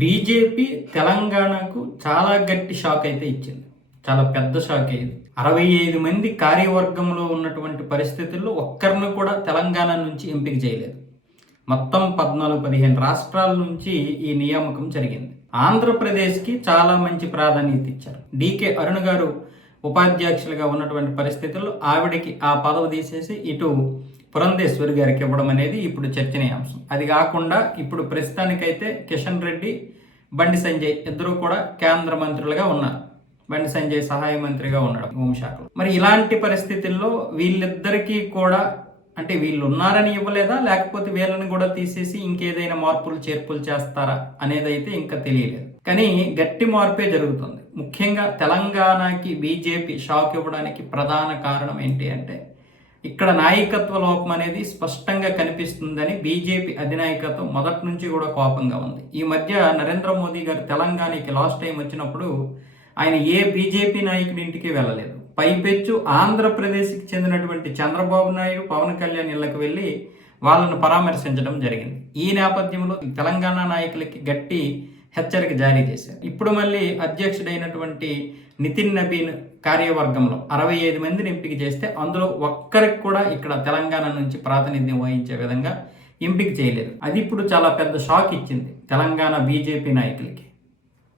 BJP తెలంగాణకు చాలా గట్టి షాక్ అయితే ఇచ్చింది. చాలా పెద్ద షాక్ ఇది. 65 మంది కార్యవర్గంలో ఉన్నటువంటి పరిస్థితుల్లో ఒక్కరిని కూడా తెలంగాణ నుంచి ఎంపిక చేయలేదు. మొత్తం 14-15 రాష్ట్రాల నుంచి ఈ నియామకం జరిగింది. ఆంధ్రప్రదేశ్కి చాలా మంచి ప్రాధాన్యత ఇచ్చారు. డికే అరుణ గారు ఉపాధ్యక్షులుగా ఉన్నటువంటి పరిస్థితుల్లో ఆవిడకి ఆ పదవి తీసేసి ఇటు పురంధేశ్వరి గారికి ఇవ్వడం అనేది ఇప్పుడు చర్చనీయాంశం. అది కాకుండా ఇప్పుడు ప్రస్తుతానికైతే కిషన్ రెడ్డి, బండి సంజయ్ ఇద్దరు కూడా కేంద్ర మంత్రులుగా ఉన్నారు. బండి సంజయ్ సహాయ మంత్రిగా ఉన్నాడు హోంశాఖలో. మరి ఇలాంటి పరిస్థితుల్లో వీళ్ళిద్దరికీ కూడా అంటే వీళ్ళు ఉన్నారని ఇవ్వలేదా, లేకపోతే వీళ్ళని కూడా తీసేసి ఇంకేదైనా మార్పులు చేర్పులు చేస్తారా అనేది అయితే ఇంకా తెలియలేదు. కానీ గట్టి మార్పే జరుగుతుంది. ముఖ్యంగా తెలంగాణకి బీజేపీ షాక్ ఇవ్వడానికి ప్రధాన కారణం ఏంటి అంటే ఇక్కడ నాయకత్వ లోపం అనేది స్పష్టంగా కనిపిస్తుందని బీజేపీ అధినాయకత్వం మొదటి నుంచి కూడా కోపంగా ఉంది. ఈ మధ్య నరేంద్ర మోదీ గారు తెలంగాణకి లాస్ట్ టైం వచ్చినప్పుడు ఆయన ఏ బీజేపీ నాయకుడి ఇంటికి వెళ్ళలేదు. పైపెచ్చు ఆంధ్రప్రదేశ్కి చెందినటువంటి చంద్రబాబు నాయుడు, పవన్ కళ్యాణ్ ఇళ్లకు వెళ్ళి వాళ్ళను పరామర్శించడం జరిగింది. ఈ నేపథ్యంలో తెలంగాణ నాయకులకి గట్టి హెచ్చరిక జారీ చేశారు. ఇప్పుడు మళ్ళీ అధ్యక్షుడైనటువంటి నితిన్ నబీన్ కార్యవర్గంలో 65 మందిని ఎంపిక చేస్తే అందులో ఒక్కరికి కూడా ఇక్కడ తెలంగాణ నుంచి ప్రాతినిధ్యం వహించే విధంగా ఎంపిక చేయలేదు. అది ఇప్పుడు చాలా పెద్ద షాక్ ఇచ్చింది తెలంగాణ బీజేపీ నాయకులకి.